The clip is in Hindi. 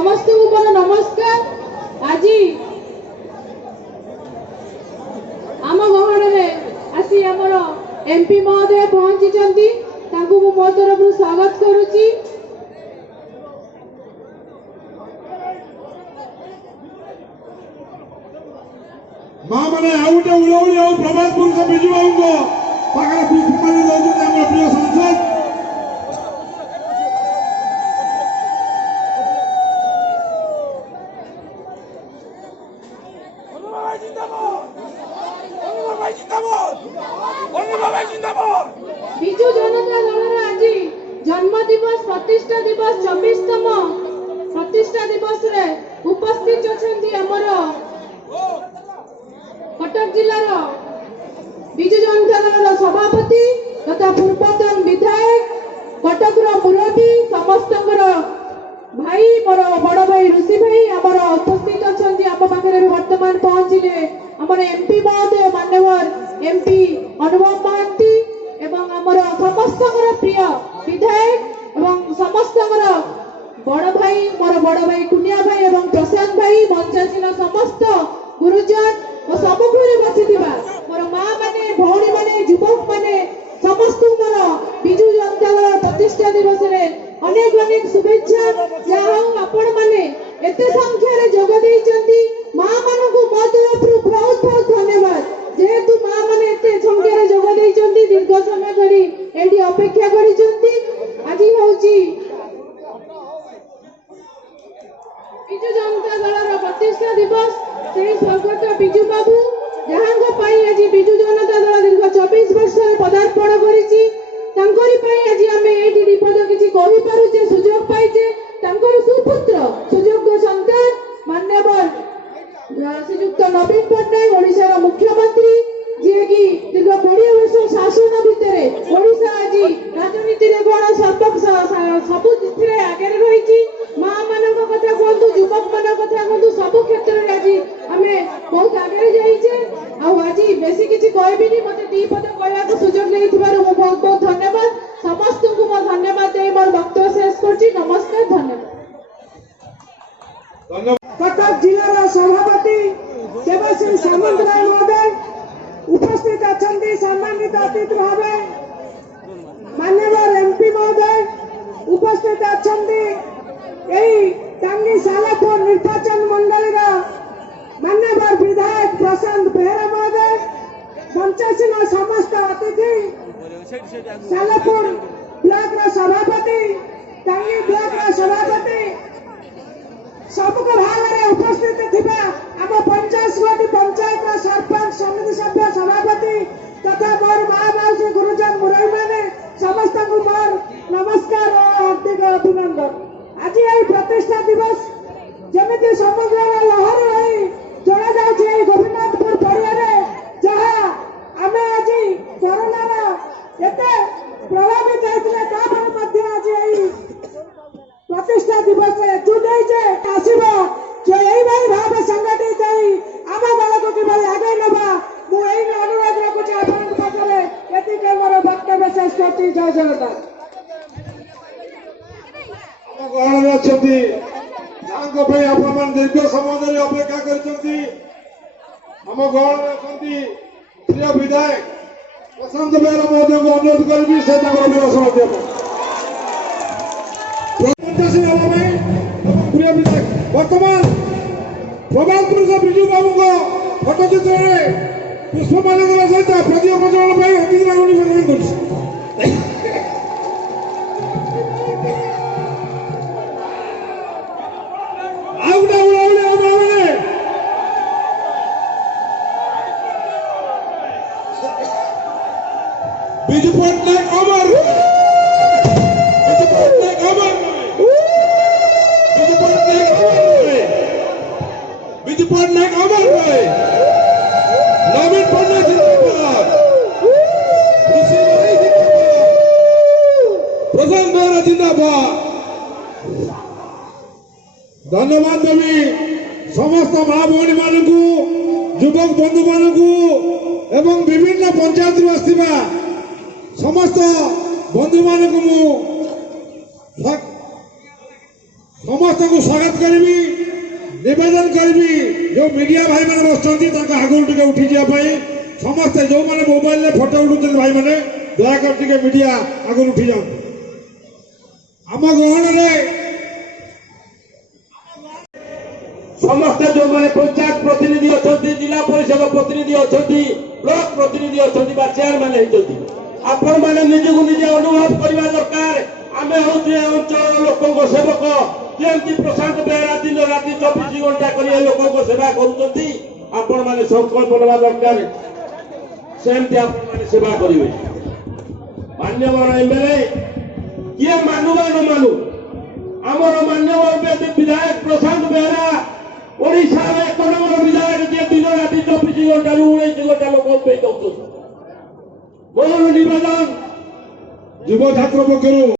समस्त को मोर नमस्कार। आज आम गहन में आसी आमर एमपी महोदय पहुंची मो तरफ स्वागत करुची। माँ मैंने आउटे उलौली आउ प्रभातपुर से बिजू बाबू को पाखा पुष्पमाली दौरान आम प्रिय सांसद बिजू जनता दल आज जन्म दिवस प्रतिष्ठा दिवस 24तम प्रतिष्ठा दिवस रे उपस्थित अछंती हमर कटक जिलार बिजू जनता दल सभापति तथा पूर्वतन विधायक कटक मुरबी समस्त भाई मोर बड़ भाई ऋषि भाई आमर उपस्थित अछंती आम पाखे वर्तमान पहुंचले आमर एमपी महोदय मान्यवर एमपी अनुभव महांती एवं आमर समस्त प्रिय विधायक एवं समस्त बड़ भाई मोर बड़ भाई कुनिया भाई एवं प्रशांत भाई मंचासीन समस्त गुरुजन और सम्मुखें बसी मोर माँ माने भौणी माने युवक माने समस्त मोर बिजू जनता दल प्रतिष्ठा दिवस रे अनेक अनेक शुभेच्छा। जहाँ आपण माने एते संख्या रे जोग देइचंती माँ मानकु मो तरफ बहुत बहुत धन्यवाद। जेहेतु माँ माने एते संख्या रे जोग देइचंती दीर्घ समय धरी एठी अपेक्षा करिचंती। आज होउची बिजू जनता दल प्रतिष्ठा दिवस से स्वर्गत बिजू बाबू जहाँ आज बिजू जनता दल दीर्घ 24 वर्ष पदार्पण करिछि तांकरी आज आम ये विपद किसी कहीपे सुजोग पाइचे सुपुत्र सुयोग्य सन्तान मान्यवर श्रीयुक्त नवीन पट्टनायक ओडिशार मुख्यमंत्री जी की दीर्घ 20 वर्ष शासन भितर ओडिशा आज राजनीति कौन सबु आगे रही माँ मान कथा कहतु युवक मान कथा कहतु सब क्षेत्र में आज आम बहुत आगे जाइए। आज बेसी किसी कहबी मत दी पद कहवा सुजोग नहीं बहुत बहुत धन्यवाद। समस्त को मैं धन्यवाद दे मोर वक्तव्य शेष कर नमस्कार धन्यवाद। कटक जिलार सभापति देवश्री सामंतराय महोदय उपस्थित अच्छा सम्मानित अतिथि भाव मान्यवर एमपी महोदय उपस्थित अच्छा टांगी सालापुर निर्वाचन मंडल मान्यवर विधायक प्रशांत बेहरा महोदय पंचायत समस्त अतिथि सालापुर ब्लॉक सभापति टांगी ब्लॉक सभापति सबुक भाग में उपस्थित थिबा आम 50 पंचायत सरपंच समिति सभ्य सभापति तथा मोर माँ मौसी गुरुजन मुरई माने समस्त को मोर नमस्कार और हार्दिक अभिनंदन। आज यही प्रतिष्ठा दिवस जमी समग्र लहर रही जना जाए गोपीनाथपुर पड़िया जहाँ आम आज कोरोना एत प्रभावित होते आज यही प्रतिष्ठा दिवस एकजुट आसब जो यही भाई भाव संगठित आम दल को कि आगे नवा मुझे अनुरोध रखुच्छी आपके मोर वक्तव्य शेष कर जय जगन्नाथ। गहन अच्छा दीर्घ समय अपेक्षा करम गहन प्रिय विधायक प्रशांत बेहरा महोदय को अनुरोध करी से विभाषण प्रिय विधायक वर्तमान प्रभातपुर से बिजू बाबू को फोटो चित्र में पुष्पमाली सहित प्रदीप प्रज्वलन बिजू पट्टनायक अमर बिजू पट्टनायक अमर भाई नवीन पट्टनायक जिंदाबाद ऋषि भाई जिंदाबाद प्रशांत बेहरा जिंदाबाद। धन्यवाद देवी समस्त माँ भौणी मान युवक बंधु मान एवं विभिन्न पंचायत आसवा समस्त बंधु मान समस्त को स्वागत करी निवेदन करी जो मीडिया भाई मैंने बस आगुरी टे उठी जावाई समस्ते जो मैंने मोबाइल में फोटो उठुते भाई मैंने दयाकर टे मीडिया आगुरी उठी जाते आम गहन समस्त जो मैंने पंचायत प्रतिनिधि अच्छा जिला परिषद प्रतिनिधि अच्छा ब्लॉक प्रतिनिधि अच्छा बा चेयरमैन होती आपण मैंने निजक निजे अनुभव करने दरकार आम हूँ अंचल लोक सेवक जमी प्रशांत बेहरा दिन राति 24 घंटा कर लोक सेवा कर मैंने संकल्प ना दरकार सेमती आपने सेवा करेंगे मान्यवर एमएलए किए मानु बा न मानु आमर मान्यवर विधायक प्रशांत बेहरा ओडिशा में 1 नंबर विधायक जे दिन राति 24 घंटा 19 घंटा लोक पे दौर मोर निवेदन युव छात्र पक्षर